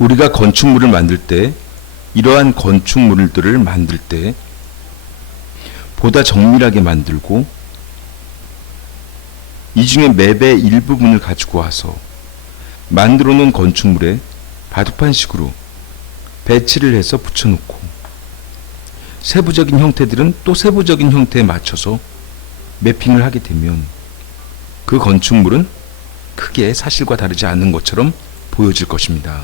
우리가 건축물을 만들 때 이러한 건축물들을 만들 때 보다 정밀하게 만들고 이 중에 맵의 일부분을 가지고 와서 만들어 놓은 건축물에 바둑판식으로 배치를 해서 붙여놓고 세부적인 형태들은 또 세부적인 형태에 맞춰서 매핑을 하게 되면 그 건축물은 크게 사실과 다르지 않는 것처럼 보여질 것입니다.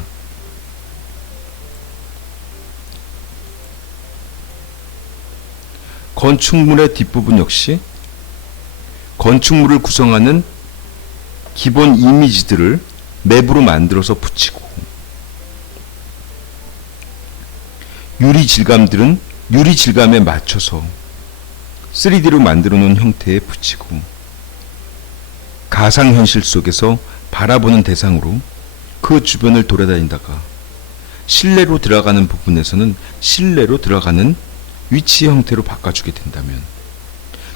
건축물의 뒷부분 역시 건축물을 구성하는 기본 이미지들을 맵으로 만들어서 붙이고 유리 질감들은 유리 질감에 맞춰서 3D로 만들어 놓은 형태에 붙이고 가상현실 속에서 바라보는 대상으로 그 주변을 돌아다니다가 실내로 들어가는 부분에서는 실내로 들어가는 위치 형태로 바꿔주게 된다면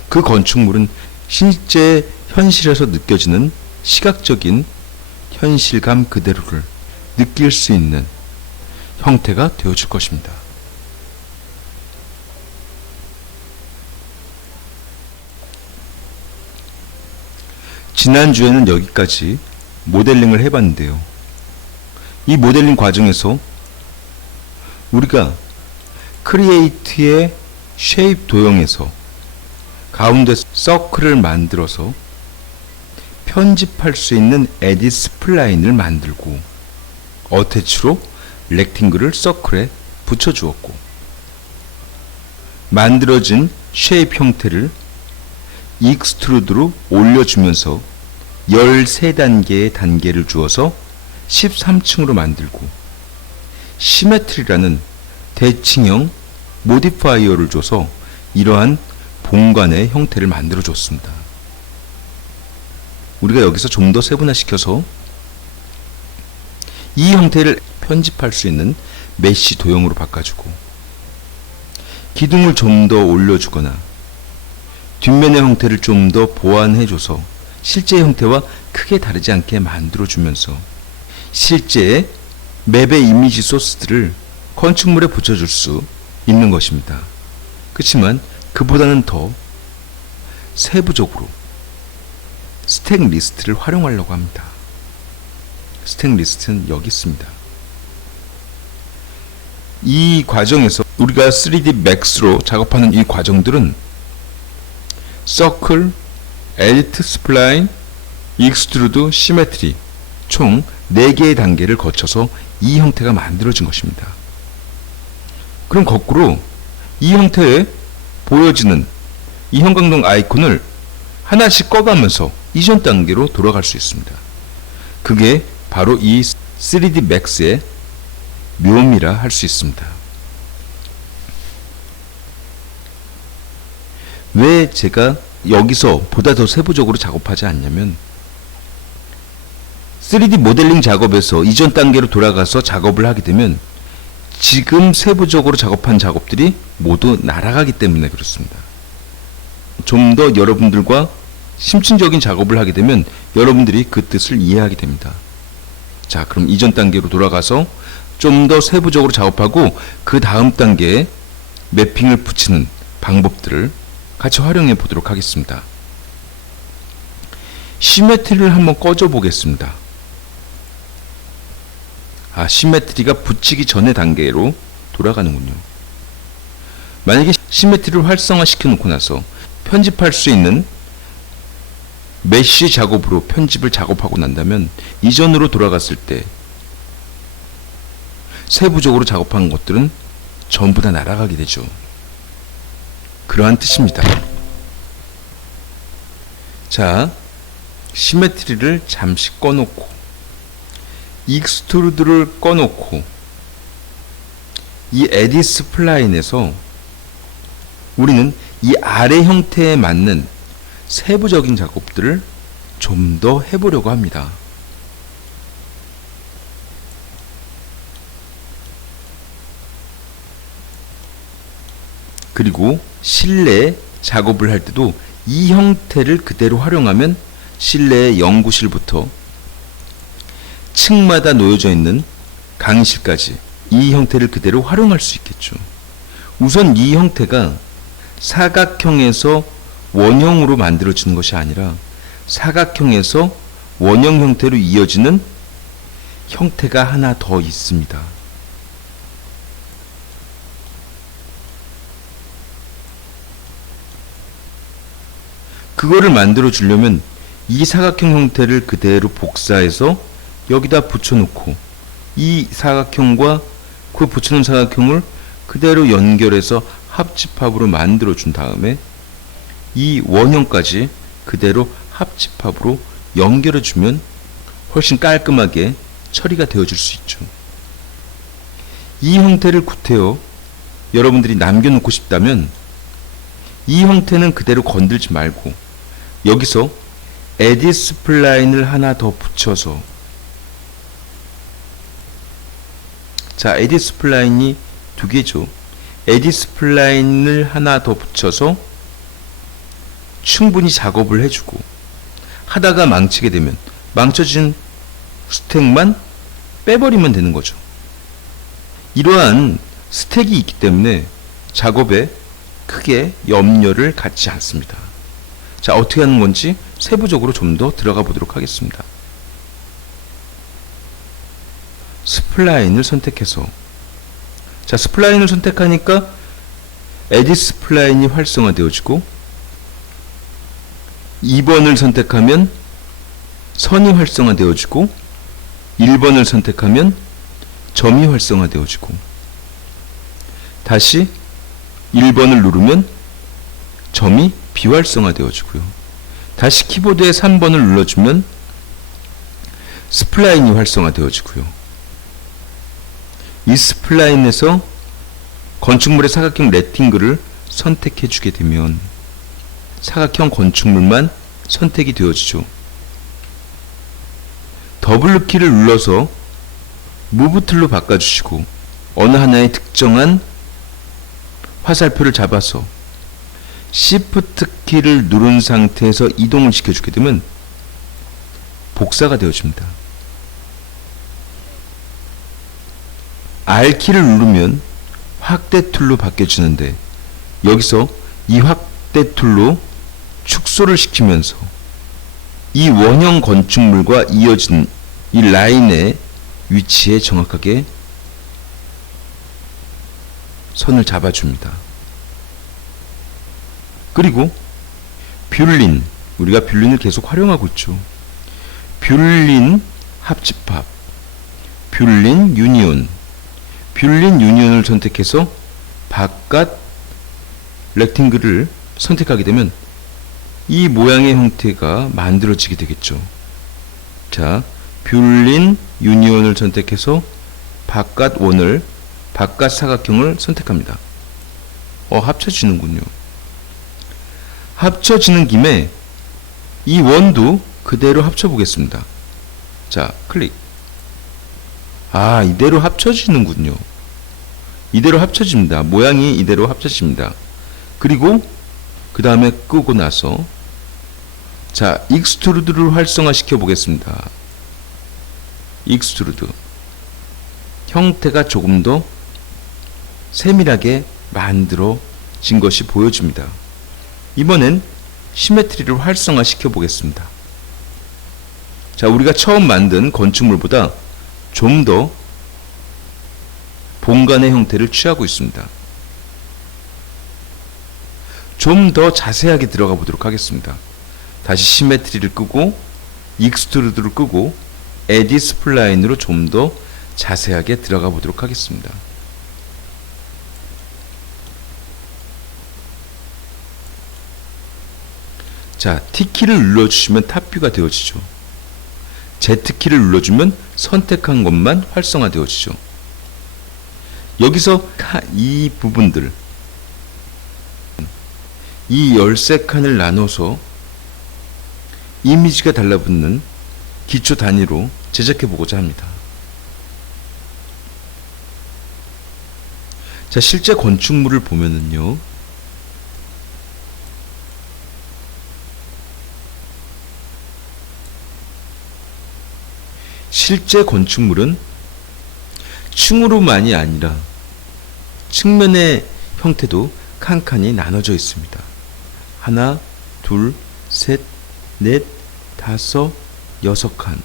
그 건축물은 실제 현실에서 느껴지는 시각적인 현실감 그대로를 느낄 수 있는 형태가 되어줄 것입니다. 지난주에는 여기까지 모델링을 해봤는데요. 이 모델링 과정에서 우리가 크리에이트의 쉐입 도형에서 가운데 서클을 만들어서 편집할 수 있는 에디 스플라인을 만들고 어태치로 렉팅글을 서클에 붙여주었고 만들어진 쉐입 형태를 익스트루드로 올려주면서 13단계의 단계를 주어서 13층으로 만들고 시메트리라는 대칭형 모디파이어를 줘서 이러한 본관의 형태를 만들어 줬습니다. 우리가 여기서 좀 더 세분화시켜서 이 형태를 편집할 수 있는 메시 도형으로 바꿔주고 기둥을 좀 더 올려주거나 뒷면의 형태를 좀 더 보완해줘서 실제 형태와 크게 다르지 않게 만들어주면서 실제 맵의 이미지 소스들을 건축물에 붙여줄 수 있는 것입니다. 그렇지만 그보다는 더 세부적으로 스택 리스트를 활용하려고 합니다. 스택 리스트는 여기 있습니다. 이 과정에서 우리가 3D Max로 작업하는 이 과정들은 서클, 에디트 스플라인, 익스트루드, 시메트리 총 4개의 단계를 거쳐서 이 형태가 만들어진 것입니다. 그럼 거꾸로 이 형태에 보여지는 이 형광등 아이콘을 하나씩 꺼가면서 이전 단계로 돌아갈 수 있습니다. 그게 바로 이 3D Max의 묘미라 할 수 있습니다. 왜 제가 여기서 보다 더 세부적으로 작업하지 않냐면 3D 모델링 작업에서 이전 단계로 돌아가서 작업을 하게 되면 지금 세부적으로 작업한 작업들이 모두 날아가기 때문에 그렇습니다. 좀 더 여러분들과 심층적인 작업을 하게 되면 여러분들이 그 뜻을 이해하게 됩니다. 자, 그럼 이전 단계로 돌아가서 좀 더 세부적으로 작업하고 그 다음 단계에 매핑을 붙이는 방법들을 같이 활용해 보도록 하겠습니다. 시메트리를 한번 꺼줘 보겠습니다. 아, 시메트리가 붙이기 전의 단계로 돌아가는군요. 만약에 시메트리를 활성화 시켜 놓고 나서 편집할 수 있는 메쉬 작업으로 편집을 작업하고 난다면 이전으로 돌아갔을 때 세부적으로 작업한 것들은 전부 다 날아가게 되죠. 그러한 뜻입니다. 자, 시메트리를 잠시 꺼놓고 익스트루드를 꺼놓고 이 에디 스 플라인에서 우리는 이 아래 형태에 맞는 세부적인 작업들을 좀 더 해보려고 합니다. 그리고 실내 작업을 할 때도 이 형태를 그대로 활용하면 실내의 연구실부터 층마다 놓여져 있는 강의실까지 이 형태를 그대로 활용할 수 있겠죠. 우선 이 형태가 사각형에서 원형으로 만들어지는 것이 아니라 사각형에서 원형 형태로 이어지는 형태가 하나 더 있습니다. 그거를 만들어 주려면 이 사각형 형태를 그대로 복사해서 여기다 붙여놓고 이 사각형과 그 붙여놓은 사각형을 그대로 연결해서 합집합으로 만들어 준 다음에 이 원형까지 그대로 합집합으로 연결해 주면 훨씬 깔끔하게 처리가 되어질 수 있죠. 이 형태를 구태여 여러분들이 남겨놓고 싶다면 이 형태는 그대로 건들지 말고 여기서 에디 스 플라인을 하나 더 붙여서 자 에디 스플라인이 두 개죠. 에디 스플라인을 하나 더 붙여서 충분히 작업을 해주고 하다가 망치게 되면 망쳐진 스택만 빼버리면 되는 거죠. 이러한 스택이 있기 때문에 작업에 크게 염려를 갖지 않습니다. 자, 어떻게 하는 건지 세부적으로 좀 더 들어가 보도록 하겠습니다. 스플라인을 선택해서 자, 스플라인을 선택하니까 에디 스플라인이 활성화되어지고 2번을 선택하면 선이 활성화되어지고 1번을 선택하면 점이 활성화되어지고 다시 1번을 누르면 점이 비활성화되어지고요. 다시 키보드에 3번을 눌러주면 스플라인이 활성화되어지고요. 이 스플라인에서 건축물의 사각형 레팅글을 선택해 주게 되면 사각형 건축물만 선택이 되어지죠. 더블 키를 눌러서 무브 툴로 바꿔주시고 어느 하나의 특정한 화살표를 잡아서 Shift 키를 누른 상태에서 이동을 시켜주게 되면 복사가 되어집니다. R 키를 누르면 확대 툴로 바뀌어지는데 여기서 이 확대 툴로 축소를 시키면서 이 원형 건축물과 이어진 이 라인의 위치에 정확하게 선을 잡아줍니다. 그리고 뷰린 우리가 뷰린을 계속 활용하고 있죠. 뷰린 합집합, 뷰린 유니온, 뷰린 유니온을 선택해서 바깥 렉팅글을 선택하게 되면 이 모양의 형태가 만들어지게 되겠죠. 자, 뷰린 유니온을 선택해서 바깥 원을 바깥 사각형을 선택합니다. 어, 합쳐지는군요. 합쳐지는 김에 이 원도 그대로 합쳐보겠습니다. 자, 클릭. 아, 이대로 합쳐지는군요. 이대로 합쳐집니다. 모양이 이대로 합쳐집니다. 그리고 그 다음에 끄고 나서 자, 익스트루드를 활성화시켜 보겠습니다. 익스트루드. 형태가 조금 더 세밀하게 만들어진 것이 보여집니다. 이번엔 시메트리를 활성화시켜 보겠습니다. 자, 우리가 처음 만든 건축물보다 좀 더 본관의 형태를 취하고 있습니다. 좀 더 자세하게 들어가 보도록 하겠습니다. 다시 시메트리를 끄고 익스트루드를 끄고 에디 스플라인으로 좀 더 자세하게 들어가 보도록 하겠습니다. 자, T키를 눌러주시면 탑뷰가 되어지죠. Z키를 눌러주면 선택한 것만 활성화되어지죠. 여기서 이 부분들, 이 열세 칸을 나눠서 이미지가 달라붙는 기초 단위로 제작해 보고자 합니다. 자, 실제 건축물을 보면은요. 실제 건축물은 층으로만이 아니라 측면의 형태도 칸칸이 나눠져 있습니다. 하나, 둘, 셋, 넷, 다섯, 여섯 칸.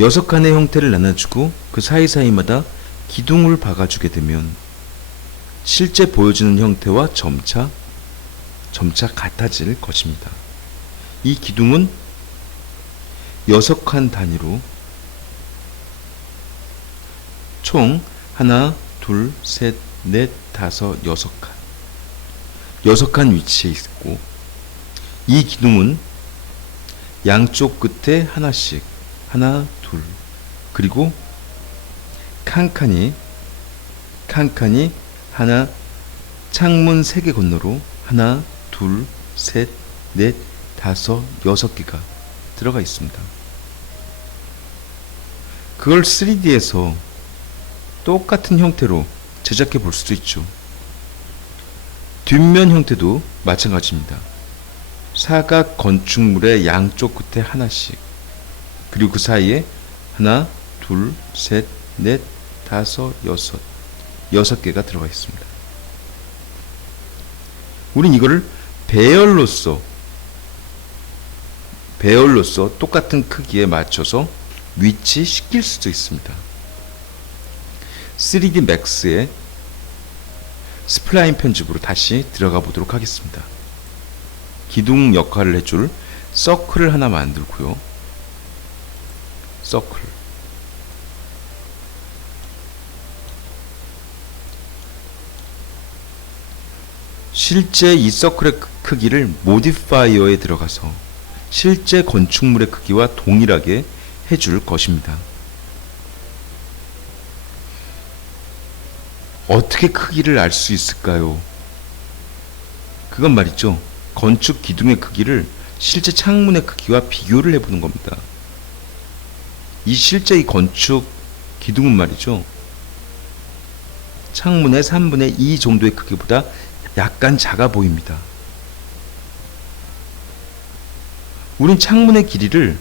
여섯 칸의 형태를 나눠주고 그 사이사이마다 기둥을 박아주게 되면 실제 보여지는 형태와 점차 점차 같아질 것입니다. 이 기둥은 여섯 칸 단위로 총 하나, 둘, 셋, 넷, 다섯, 여섯 칸. 여섯 칸 위치에 있고 이 기둥은 양쪽 끝에 하나씩 하나, 둘 그리고 칸칸이 칸칸이 하나 창문 세 개 건너로 하나, 둘, 셋, 넷, 다섯, 여섯 개가 들어가 있습니다. 그걸 3D에서 똑같은 형태로 제작해 볼 수도 있죠. 뒷면 형태도 마찬가지입니다. 사각 건축물의 양쪽 끝에 하나씩 그리고 그 사이에 하나, 둘, 셋, 넷, 다섯, 여섯 여섯 개가 들어가 있습니다. 우린 이거를 배열로서 배열로서 똑같은 크기에 맞춰서 위치 시킬 수도 있습니다. 3D Max의 스플라인 편집으로 다시 들어가 보도록 하겠습니다. 기둥 역할을 해줄 서클을 하나 만들고요. 서클. 실제 이 서클의 크- 크기를 모디파이어에 들어가서 실제 건축물의 크기와 동일하게 해줄 것입니다. 어떻게 크기를 알 수 있을까요? 그건 말이죠. 건축 기둥의 크기를 실제 창문의 크기와 비교를 해보는 겁니다. 이 실제 이 건축 기둥은 말이죠. 창문의 3분의 2 정도의 크기보다 약간 작아 보입니다. 우린 창문의 길이를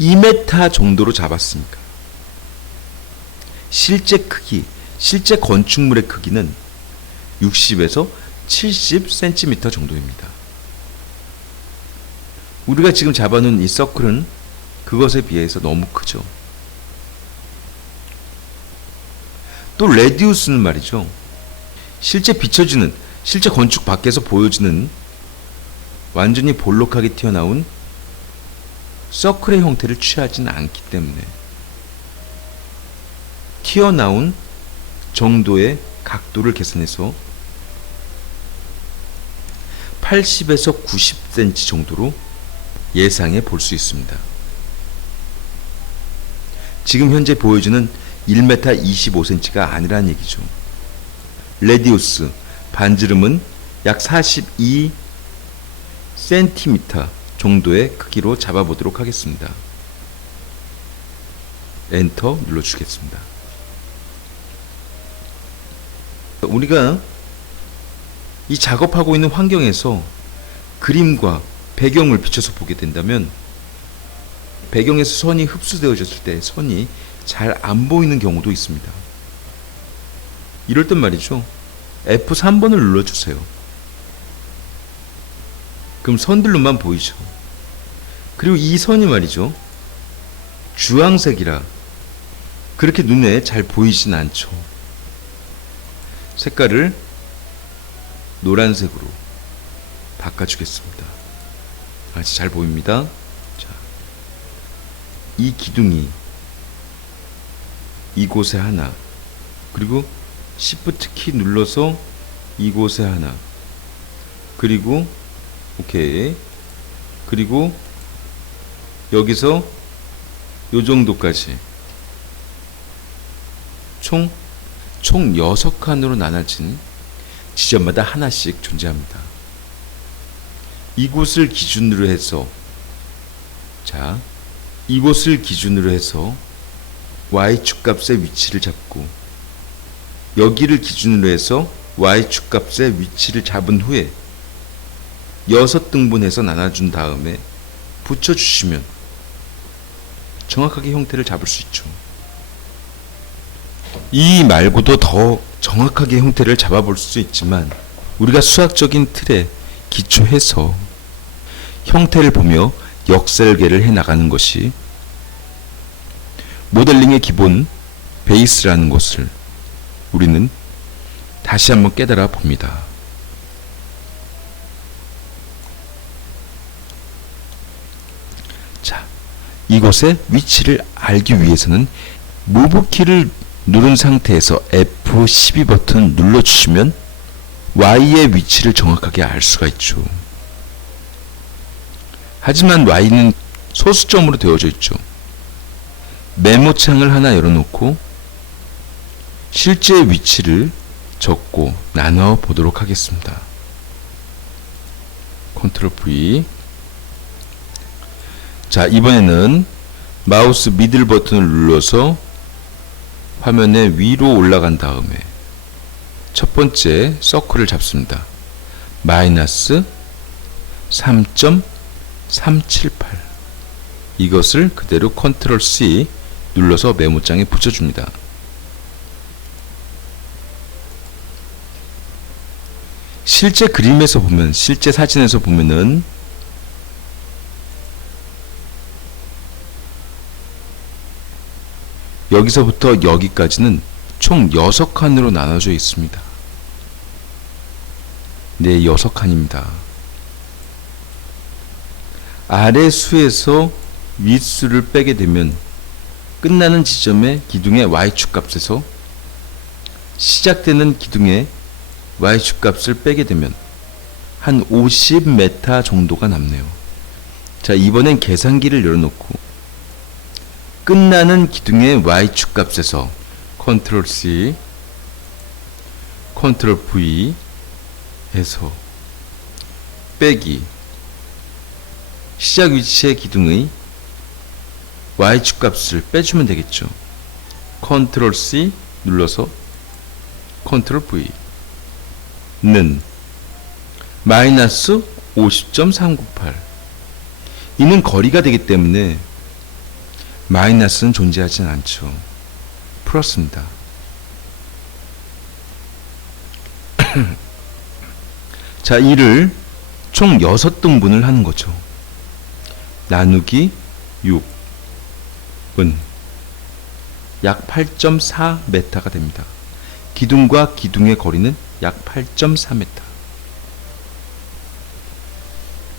2m 정도로 잡았으니까. 실제 크기, 실제 건축물의 크기는 60에서 70cm 정도입니다. 우리가 지금 잡아놓은 이 서클은 그것에 비해서 너무 크죠. 또 레디우스는 말이죠. 실제 비춰지는, 실제 건축 밖에서 보여지는 완전히 볼록하게 튀어나온 서클의 형태를 취하지는 않기 때문에 튀어나온 정도의 각도를 계산해서 80에서 90cm 정도로 예상해 볼 수 있습니다. 지금 현재 보여주는 1m 25cm가 아니라는 얘기죠. 레디우스 반지름은 약 42cm 정도의 크기로 잡아보도록 하겠습니다. 엔터 눌러주겠습니다. 우리가 이 작업하고 있는 환경에서 그림과 배경을 비춰서 보게 된다면 배경에서 선이 흡수되어졌을 때 선이 잘 안 보이는 경우도 있습니다. 이럴 땐 말이죠. F3번을 눌러주세요. 그럼 선들로만 보이죠. 그리고 이 선이 말이죠. 주황색이라 그렇게 눈에 잘 보이진 않죠. 색깔을 노란색으로 바꿔주겠습니다. 아주 잘 보입니다. 자, 이 기둥이 이곳에 하나, 그리고 Shift 키 눌러서 이곳에 하나, 그리고 오케이, 그리고 여기서 요 정도까지 총, 총 6칸으로 나눠진 지점마다 하나씩 존재합니다. 이곳을 기준으로 해서 자, 이곳을 기준으로 해서 y축 값의 위치를 잡고 여기를 기준으로 해서 y축 값의 위치를 잡은 후에 여섯 등분해서 나눠준 다음에 붙여주시면 정확하게 형태를 잡을 수 있죠. 이 말고도 더 정확하게 형태를 잡아볼 수 있지만 우리가 수학적인 틀에 기초해서 형태를 보며 역설계를 해 나가는 것이 모델링의 기본 베이스라는 것을 우리는 다시 한번 깨달아 봅니다. 이곳의 위치를 알기 위해서는 무브 키를 누른 상태에서 F12 버튼 눌러주시면 Y의 위치를 정확하게 알 수가 있죠. 하지만 Y는 소수점으로 되어져 있죠. 메모창을 하나 열어놓고 실제 위치를 적고 나눠 보도록 하겠습니다. 컨트롤 V 자 이번에는 마우스 미들 버튼을 눌러서 화면에 위로 올라간 다음에 첫 번째 서클을 잡습니다. 마이너스 3.378 이것을 그대로 컨트롤 C 눌러서 메모장에 붙여줍니다. 실제 그림에서 보면 실제 사진에서 보면은 여기서부터 여기까지는 총 6칸으로 나눠져 있습니다. 네, 6칸입니다. 아래 수에서 윗수를 빼게 되면 끝나는 지점의 기둥의 y축 값에서 시작되는 기둥의 y축 값을 빼게 되면 한 50m 정도가 남네요. 자, 이번엔 계산기를 열어놓고 끝나는 기둥의 y축 값에서 컨트롤 C, 컨트롤 V 해서 빼기. 시작 위치의 기둥의 y축 값을 빼주면 되겠죠. 컨트롤 C 눌러서 컨트롤 V. 는 마이너스 50.398 이는 거리가 되기 때문에 마이너스는 존재하진 않죠. 풀었습니다. 자, 이를 총 6등분을 하는 거죠. 나누기 6은 약 8.4m가 됩니다. 기둥과 기둥의 거리는 약 8.4m.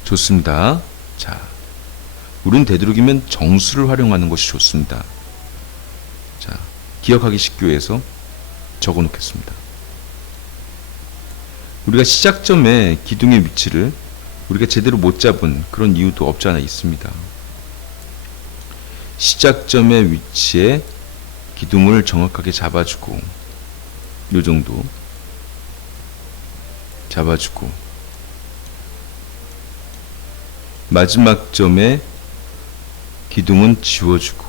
좋습니다. 자, 우린 되도록이면 정수를 활용하는 것이 좋습니다. 자, 기억하기 위해서 적어 놓겠습니다. 우리가 시작점에 기둥의 위치를 우리가 제대로 못 잡은 그런 이유도 없지 않아 있습니다. 시작점의 위치에 기둥을 정확하게 잡아주고 요 정도 잡아주고 마지막 점에 기둥은 지워주고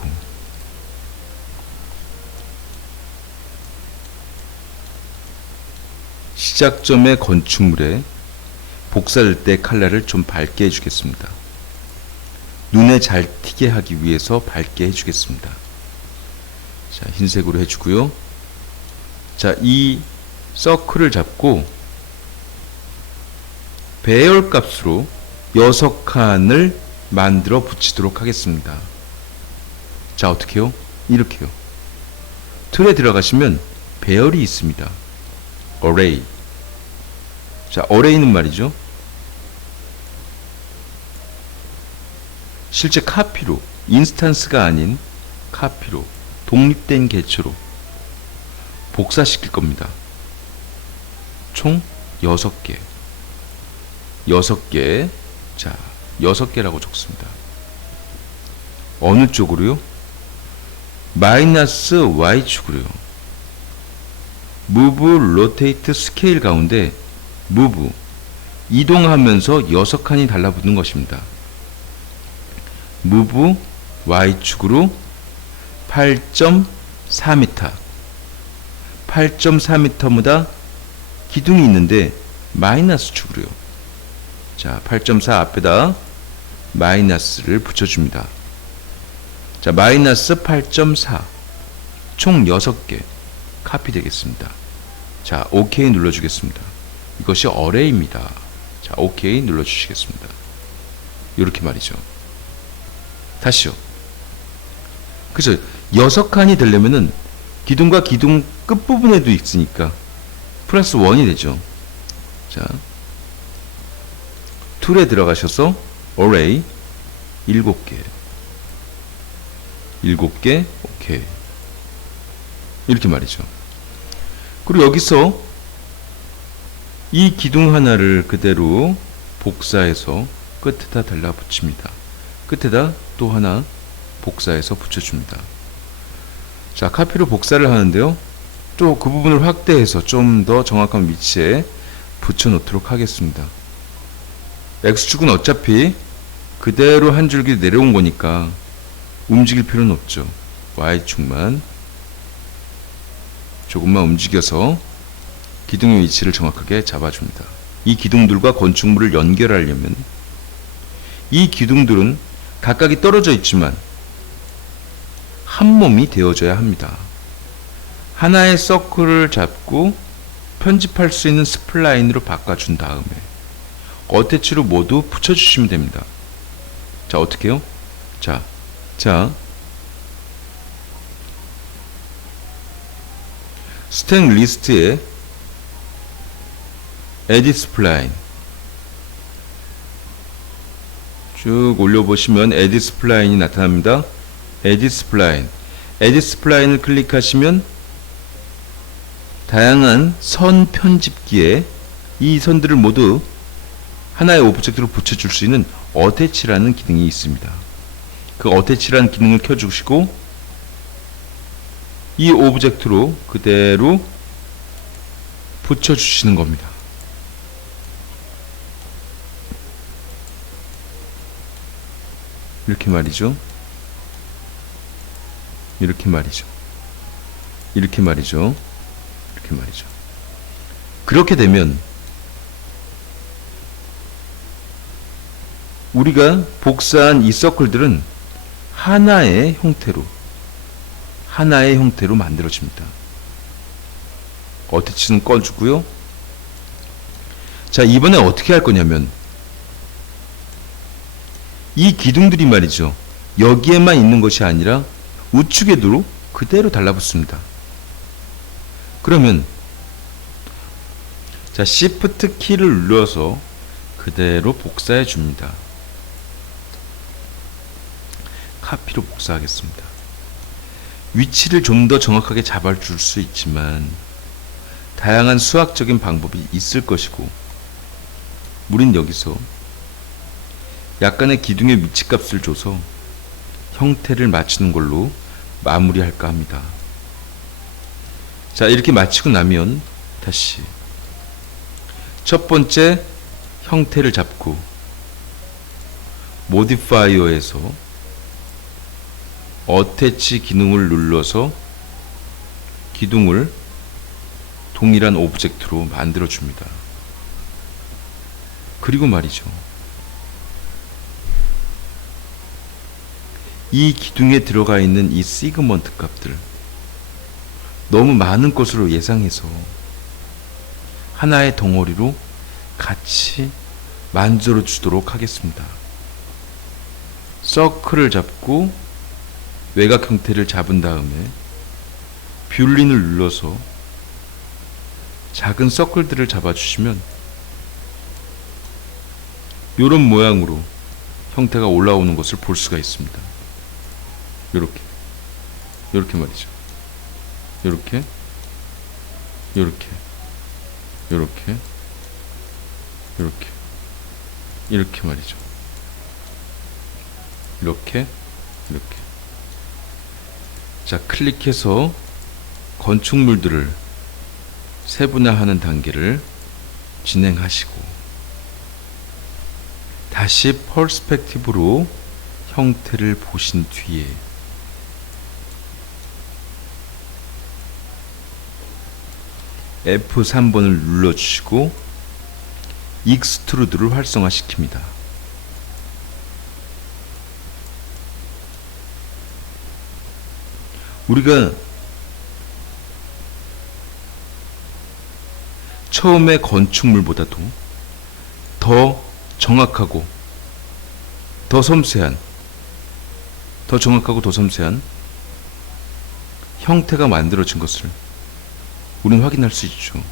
시작점의 건축물에 복사될 때 칼라를 좀 밝게 해주겠습니다. 눈에 잘 튀게 하기 위해서 밝게 해주겠습니다. 자, 흰색으로 해주고요. 자, 이 서클을 잡고 배열 값으로 6칸을 만들어 붙이도록 하겠습니다. 자, 어떻게요? 이렇게요. 틀에 들어가시면 배열이 있습니다. array. 자, array는 말이죠. 실제 카피로, 인스탄스가 아닌 카피로, 독립된 개체로 복사시킬 겁니다. 총 6개. 6개. 자, 6개라고 적습니다. 어느 쪽으로요? 마이너스 y축으로요. move, rotate, scale 가운데 move 이동하면서 6칸이 달라붙는 것입니다. move y축으로 8.4m 8.4m보다 기둥이 있는데 마이너스 축으로요. 자, 8.4 앞에다 마이너스를 붙여줍니다. 자, 마이너스 8.4. 총 6개. 카피 되겠습니다. 자, OK 눌러주겠습니다. 이것이 어레이입니다. 자, OK 눌러주시겠습니다. 이렇게 말이죠. 다시요. 그죠? 여섯 칸이 되려면은 기둥과 기둥 끝부분에도 있으니까 플러스 원이 되죠. 자, 툴에 들어가셔서 array 일곱 개 일곱 개 오케이 이렇게 말이죠. 그리고 여기서 이 기둥 하나를 그대로 복사해서 끝에다 달라붙입니다. 끝에다 또 하나 복사해서 붙여줍니다. 자, 카피로 복사를 하는데요. 또 그 부분을 확대해서 좀 더 정확한 위치에 붙여놓도록 하겠습니다. X축은 어차피 그대로 한 줄기 내려온 거니까 움직일 필요는 없죠. Y축만 조금만 움직여서 기둥의 위치를 정확하게 잡아줍니다. 이 기둥들과 건축물을 연결하려면 이 기둥들은 각각이 떨어져 있지만 한 몸이 되어져야 합니다. 하나의 서클을 잡고 편집할 수 있는 스플라인으로 바꿔준 다음에 어태치로 모두 붙여주시면 됩니다. 자, 어떻게 해요? 자, 자, 스택 리스트에 에디트 스플라인 쭉 올려보시면 에디트 스플라인이 나타납니다. 에디트 스플라인 에디트 스플라인을 클릭하시면 다양한 선 편집기에 이 선들을 모두 하나의 오브젝트로 붙여줄 수 있는 어태치라는 기능이 있습니다. 그 어태치라는 기능을 켜주시고 이 오브젝트로 그대로 붙여주시는 겁니다. 이렇게 말이죠. 이렇게 말이죠. 이렇게 말이죠. 이렇게 말이죠. 그렇게 되면 우리가 복사한 이 서클들은 하나의 형태로 하나의 형태로 만들어집니다. 어태치는 꺼주고요. 자 이번에 어떻게 할 거냐면 이 기둥들이 말이죠. 여기에만 있는 것이 아니라 우측에도 그대로 달라붙습니다. 그러면 자 Shift 키를 눌러서 그대로 복사해 줍니다. 카피로 복사하겠습니다. 위치를 좀 더 정확하게 잡아줄 수 있지만 다양한 수학적인 방법이 있을 것이고 우린 여기서 약간의 기둥의 위치값을 줘서 형태를 맞추는 걸로 마무리할까 합니다. 자 이렇게 마치고 나면 다시 첫 번째 형태를 잡고 모디파이어에서 어태치 기능을 눌러서 기둥을 동일한 오브젝트로 만들어 줍니다. 그리고 말이죠. 이 기둥에 들어가 있는 이 시그먼트 값들 너무 많은 것으로 예상해서 하나의 덩어리로 같이 만들어 주도록 하겠습니다. 서클을 잡고 외곽 형태를 잡은 다음에 뷰린을 눌러서 작은 서클들을 잡아주시면 이런 모양으로 형태가 올라오는 것을 볼 수가 있습니다. 이렇게. 이렇게 말이죠. 이렇게. 이렇게. 이렇게. 이렇게. 이렇게 말이죠. 이렇게. 이렇게 자 클릭해서 건축물들을 세분화하는 단계를 진행하시고 다시 퍼스펙티브로 형태를 보신 뒤에 F3번을 눌러주시고 익스트루드를 활성화시킵니다. 우리가 처음에 건축물보다도 더 정확하고 더 섬세한 더 정확하고 더 섬세한 형태가 만들어진 것을 우리는 확인할 수 있죠.